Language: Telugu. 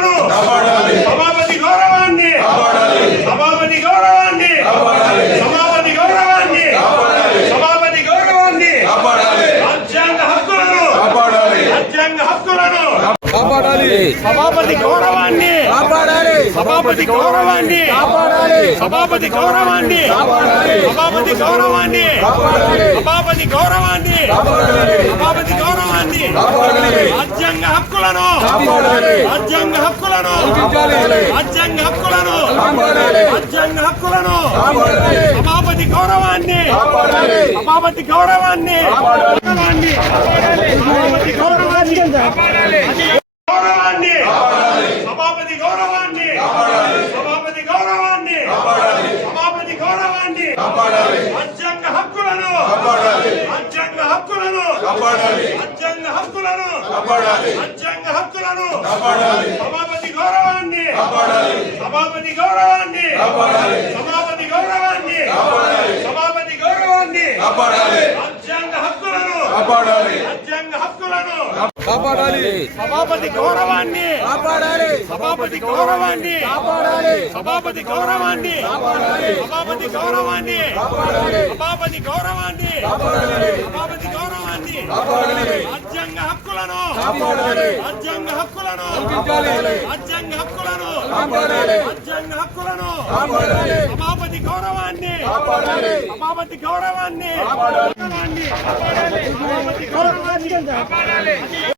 హక్కులను సభాపతి గౌరవాన్ని సభాపతి గౌరవాన్ని సభాపతి గౌరవాన్ని సభాపతి గౌరవాన్ని రాజ్యాంగ హక్కులను రాజ్యాంగ హక్కులను కాపాడాలి. సభాపతి గౌరవాన్ని కాపాడాలి. సభాపతి గౌరవాన్ని కాపాడాలి. సభాపతి గౌరవాన్ని కాపాడాలి. సభాపతి గౌరవాన్ని కాపాడాలి. సభాపతి గౌరవాన్ని కాపాడాలి. సభాపతి గౌరవాన్ని కాపాడాలి. రాజ్యాంగ హక్కులను కాపాడాలి. రాజ్యాంగ హక్కులను రక్షించాలి. రాజ్యాంగ హక్కులను కాపాడాలి. రాజ్యాంగ హక్కులను కాపాడాలి. సభాపతి గౌరవాన్ని కాపాడాలి. సభాపతి గౌరవాన్ని కాపాడాలి. సభాపతి గౌరవాన్ని కాపాడాలి. గౌరవాన్ని కాపాడాలి. సభాపతి గౌరవాన్ని కాపాడాలి. సభాపతి గౌరవాన్ని కాపాడాలి. సభాపతి గౌరవాన్ని కాపాడాలి. రాజ్యాంగ హక్కులను కాపాడాలి. రాజ్యాంగ హక్కులను కాపాడాలి. రాజ్యాంగ హక్కులను కాపాడాలి. రాజ్యాంగ హక్కులను కాపాడాలి. సభాపతి గౌరవాన్ని కాపాడాలి. సభాపతి గౌరవాన్ని కాపాడాలి. సభాపతి గౌరవాన్ని కాపాడాలి. సభాపతి గౌరవాన్ని కాపాడాలి. రాజ్యాంగ హక్కులను కాపాడాలి. రాజ్యాంగ హక్కులను కాపాడాలి. సభాపతి గౌరవాన్ని కాపాడాలి. సభాపతి గౌరవాన్ని కాపాడాలి. సభాపతి గౌరవాన్ని కాపాడాలి. సభాపతి గౌరవాన్ని కాపాడాలి. సభాపతి గౌరవాన్ని కాపాడాలి. సభాపతి గౌరవాన్ని కాపాడాలి. రాజ్యాంగ హక్కులను కాపాడాలి. రాజ్యాంగ హక్కులను రక్షించాలి. రాజ్యాంగ హక్కులను కాపాడాలి. రాజ్యాంగ హక్కులను కాపాడాలి. సభాపతి గౌరవాన్ని కాపాడాలి. సభాపతి గౌరవాన్ని కాపాడాలి. సభాపతి గౌరవాన్ని కాపాడాలి.